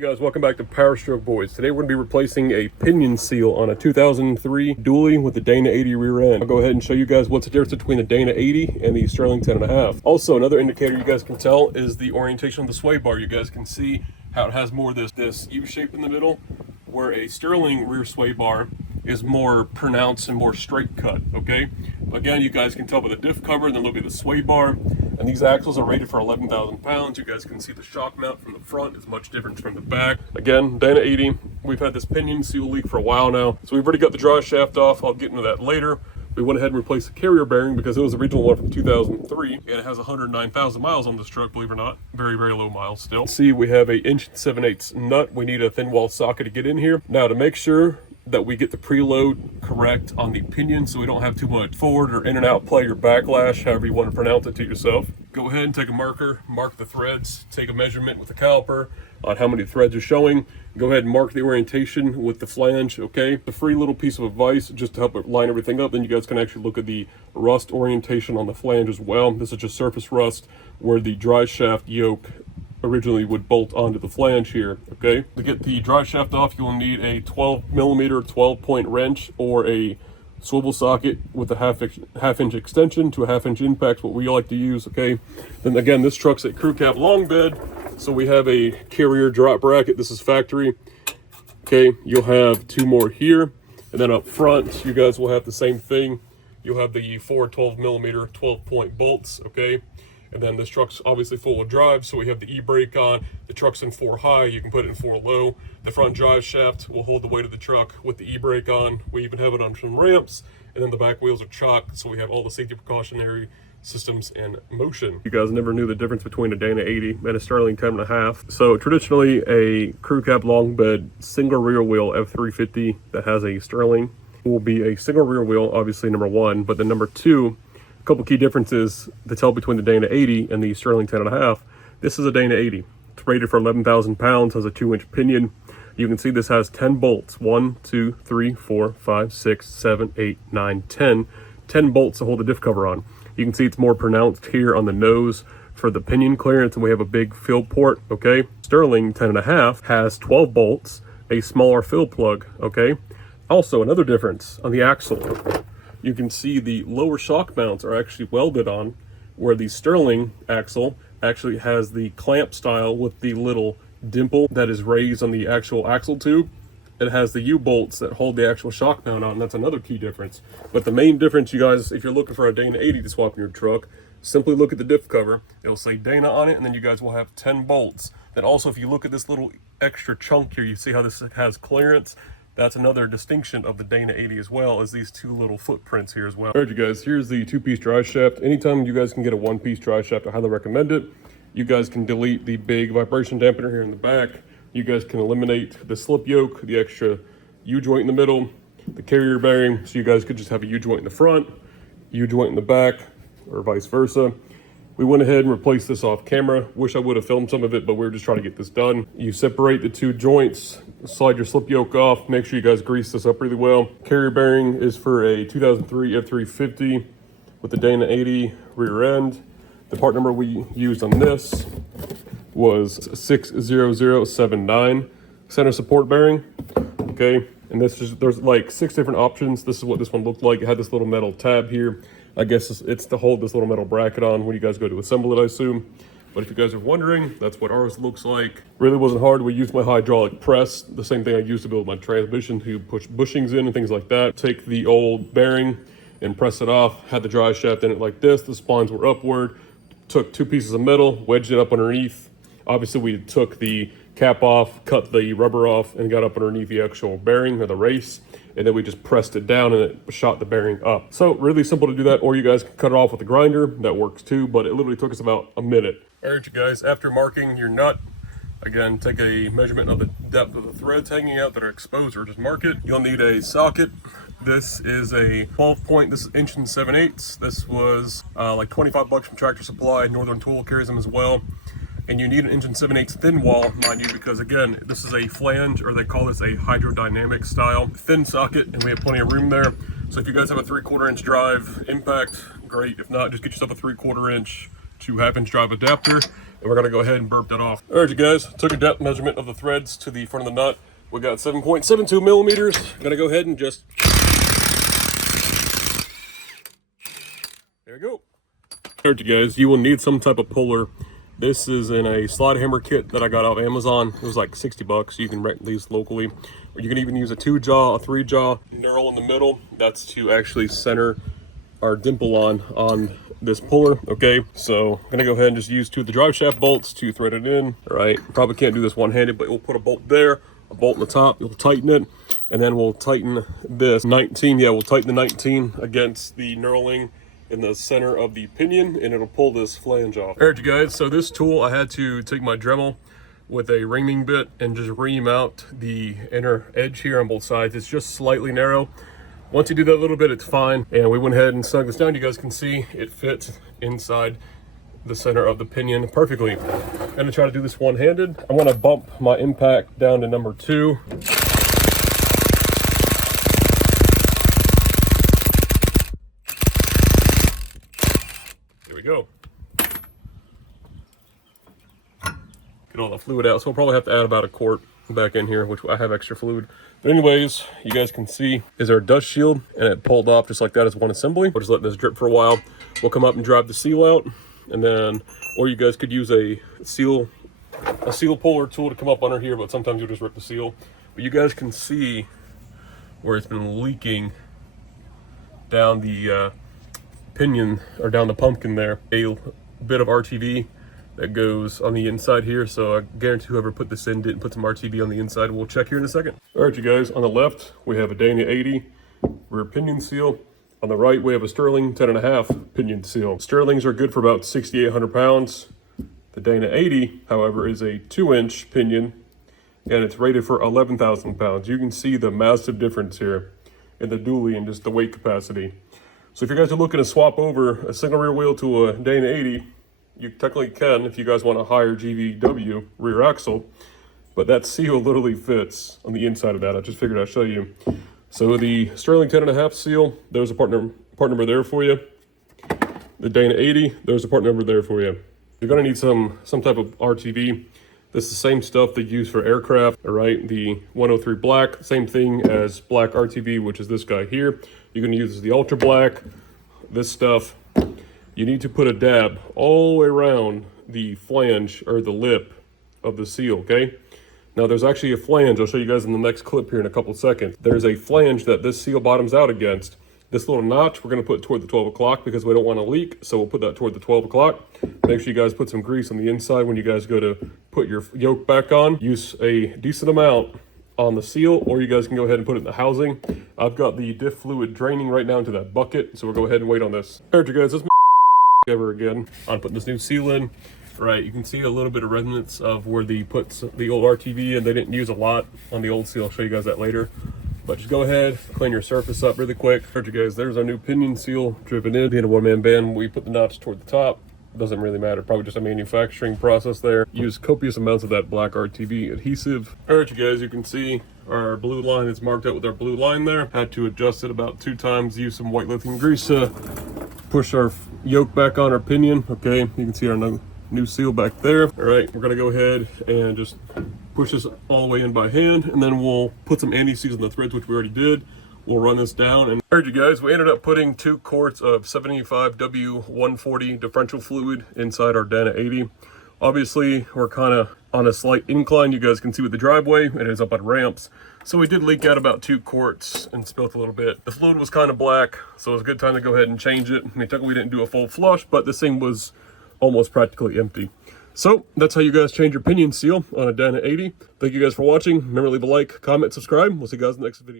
Hey guys, welcome back to Powerstroke Boys. Today we're going to be replacing a pinion seal on a 2003 dually with the Dana 80 rear end. I'll go ahead and show you guys what's the difference between the Dana 80 and the Sterling 10.5. Also, another indicator you guys can tell is the orientation of the sway bar. You guys can see how it has more of this U shape in the middle, where a Sterling rear sway bar is more pronounced and more straight cut, okay? Again, you guys can tell by the diff cover and then look at the sway bar. And these axles are rated for 11,000 pounds. You guys can see the shock mount from the front is much different from the back. Again, Dana 80, we've had this pinion seal leak for a while now. So we've already got the drive shaft off. I'll get into that later. We went ahead and replaced the carrier bearing because it was the original one from 2003. And it has 109,000 miles on this truck, believe it or not. Very, very low miles still. See, we have a 1 7/8 nut. We need a thin wall socket to get in here. Now, to make sure that we get the preload correct on the pinion so we don't have too much forward or in and out play or backlash, however you want to pronounce it to yourself. Go ahead and take a marker, mark the threads, take a measurement with the caliper on how many threads are showing. Go ahead and mark the orientation with the flange, okay? The free little piece of advice just to help it line everything up, then you guys can actually look at the rust orientation on the flange as well. This is just surface rust where the drive shaft yoke originally would bolt onto the flange here, okay? To get the drive shaft off, you will need a 12mm 12-point wrench or a swivel socket with a half-inch extension to a half-inch impact, what we like to use, okay? Then again, this truck's a crew cab long bed, so we have a carrier drop bracket. This is factory, okay? You'll have two more here, and then up front, you guys will have the same thing. You'll have the four 12mm 12-point bolts, okay? And then this truck's obviously full of drive, so we have the e-brake on. The truck's in 4 high, you can put it in 4 low. The front drive shaft will hold the weight of the truck with the e-brake on. We even have it on some ramps, and then the back wheels are chocked, so we have all the safety precautionary systems in motion. You guys never knew the difference between a Dana 80 and a Sterling 10.5. So traditionally, a crew cab long bed single rear wheel F350 that has a Sterling will be a single rear wheel, obviously number one, but then number two, a couple key differences to tell between the Dana 80 and the Sterling 10.5. This is a Dana 80. It's rated for 11,000 pounds, has a 2-inch pinion. You can see this has 10 bolts. 1, 2, 3, 4, 5, 6, 7, 8, 9, 10. 10 bolts to hold the diff cover on. You can see it's more pronounced here on the nose for the pinion clearance, and we have a big fill port, okay? Sterling 10.5 has 12 bolts, a smaller fill plug, okay? Also, another difference on the axle. You can see the lower shock mounts are actually welded on, where the Sterling axle actually has the clamp style with the little dimple that is raised on the actual axle tube. It has the U-bolts that hold the actual shock mount on, and that's another key difference. But the main difference, you guys, if you're looking for a Dana 80 to swap in your truck, simply look at the diff cover. It'll say Dana on it, and then you guys will have 10 bolts. Then also, if you look at this little extra chunk here, you see how this has clearance. That's another distinction of the Dana 80 as well, as these two little footprints here as well. All right, you guys, here's the 2-piece drive shaft. Anytime you guys can get a 1-piece drive shaft, I highly recommend it. You guys can delete the big vibration dampener here in the back. You guys can eliminate the slip yoke, the extra U-joint in the middle, the carrier bearing, so you guys could just have a U-joint in the front, U-joint in the back, or vice versa. We went ahead and replaced this off camera. Wish I would have filmed some of it, but we were just trying to get this done. You separate the two joints, slide your slip yoke off. Make sure you guys grease this up really well. Carrier bearing is for a 2003 F350 with the Dana 80 rear end. The part number we used on this was 60079. Center support bearing, okay? And this is, there's like 6 different options. This is what this one looked like. It had this little metal tab here. I guess it's to hold this little metal bracket on when you guys go to assemble it, I assume. But if you guys are wondering, that's what ours looks like. Really wasn't hard. We used my hydraulic press, the same thing I used to build my transmission, to push bushings in and things like that. Take the old bearing and press it off. Had the drive shaft in it like this. The spines were upward. Took 2 pieces of metal, wedged it up underneath. Obviously, we took the cap off, cut the rubber off, and got up underneath the actual bearing or the race. And then we just pressed it down and it shot the bearing up. So really simple to do that, or you guys can cut it off with a grinder. That works too, but it literally took us about a minute. All right, you guys, after marking your nut, again, take a measurement of the depth of the threads hanging out that are exposed, or just mark it. You'll need a socket. This is a 12-point, this is 1 7/8. This was like 25 bucks from Tractor Supply. Northern Tool carries them as well. And you need an 1 7/8 thin wall, mind you, because again, this is a flange, or they call this a hydrodynamic style thin socket, and we have plenty of room there. So if you guys have a 3/4 inch drive impact, great. If not, just get yourself a 3/4 inch 2 1/2-inch drive adapter, and we're gonna go ahead and burp that off. All right, you guys, took a depth measurement of the threads to the front of the nut. We got 7.72 millimeters. I'm gonna go ahead and just, there we go. All right, you guys, you will need some type of puller. This is in a slide hammer kit that I got off Amazon. It was like 60 bucks. You can rent these locally. Or you can even use a 2-jaw, a 3-jaw, knurl in the middle. That's to actually center our dimple on this puller, okay? So I'm gonna go ahead and just use 2 of the drive shaft bolts to thread it in, all right? Probably can't do this one-handed, but we'll put a bolt there, a bolt in the top, we'll tighten it, and then we'll tighten this 19, yeah, we'll tighten the 19 against the knurling in the center of the pinion, and it'll pull this flange off. All right, you guys, so this tool, I had to take my Dremel with a reaming bit and just ream out the inner edge here on both sides. It's just slightly narrow. Once you do that a little bit, it's fine. And we went ahead and snug this down. You guys can see it fits inside the center of the pinion perfectly. I'm gonna try to do this one-handed. I'm gonna bump my impact down to number 2. There we go. Get all the fluid out. So we'll probably have to add about a quart back in here, which I have extra fluid. But anyways, you guys can see is our dust shield, and it pulled off just like that as one assembly. We'll just let this drip for a while. We'll come up and drive the seal out, and then, or you guys could use a seal puller tool to come up under here, but sometimes you'll just rip the seal. But you guys can see where it's been leaking down the pinion, or down the pumpkin there. A bit of RTV that goes on the inside here, so I guarantee whoever put this in didn't put some RTV on the inside. We'll check here in a second. All right, you guys, on the left we have a Dana 80 rear pinion seal. On the right we have a Sterling 10.5 pinion seal. Sterlings are good for about 6,800 pounds. The Dana 80, however, is a 2-inch pinion, and it's rated for 11,000 pounds. You can see the massive difference here in the dually and just the weight capacity. So if you guys are looking to swap over a single rear wheel to a Dana 80, you technically can if you guys want a higher GVW rear axle, but that seal literally fits on the inside of that. I just figured I'd show you. So the Sterling 10.5 seal, there's a part number there for you. The Dana 80, there's a part number there for you. You're gonna need some type of RTV. This is the same stuff they use for aircraft, all right? The 103 black, same thing as black RTV, which is this guy here. You're gonna use the ultra black, this stuff. You need to put a dab all the way around the flange or the lip of the seal, okay? Now there's actually a flange. I'll show you guys in the next clip here in a couple seconds. There's a flange that this seal bottoms out against. This little notch, we're gonna put toward the 12 o'clock because we don't want to leak, so we'll put that toward the 12 o'clock. Make sure you guys put some grease on the inside when you guys go to put your yoke back on. Use a decent amount on the seal, or you guys can go ahead and put it in the housing. I've got the diff fluid draining right now into that bucket, so we'll go ahead and wait on this. All right, you guys, let's ever again on putting this new seal in. Right, you can see a little bit of remnants of where they put the old RTV, and they didn't use a lot on the old seal. I'll show you guys that later. But just go ahead, clean your surface up really quick. All right, you guys, there's our new pinion seal driven in. Being a one-man band, we put the notch toward the top. Doesn't really matter, probably just a manufacturing process there. Use copious amounts of that black RTV adhesive. All right, you guys, you can see our blue line is marked out with our blue line there. Had to adjust it about 2 times, use some white lithium grease to push our yoke back on our pinion. Okay, you can see our new seal back there. All right, we're gonna go ahead and just push this all the way in by hand, and then we'll put some anti-seize on the threads, which we already did. We'll run this down. And all right, you guys, we ended up putting 2 quarts of 75W140 differential fluid inside our Dana 80. Obviously, we're kind of on a slight incline. You guys can see with the driveway, it is up on ramps. So we did leak out about 2 quarts and spilt a little bit. The fluid was kind of black, so it was a good time to go ahead and change it. I mean, technically we didn't do a full flush, but this thing was almost practically empty. So that's how you guys change your pinion seal on a Dana 80. Thank you guys for watching. Remember to leave a like, comment, subscribe. We'll see you guys in the next video.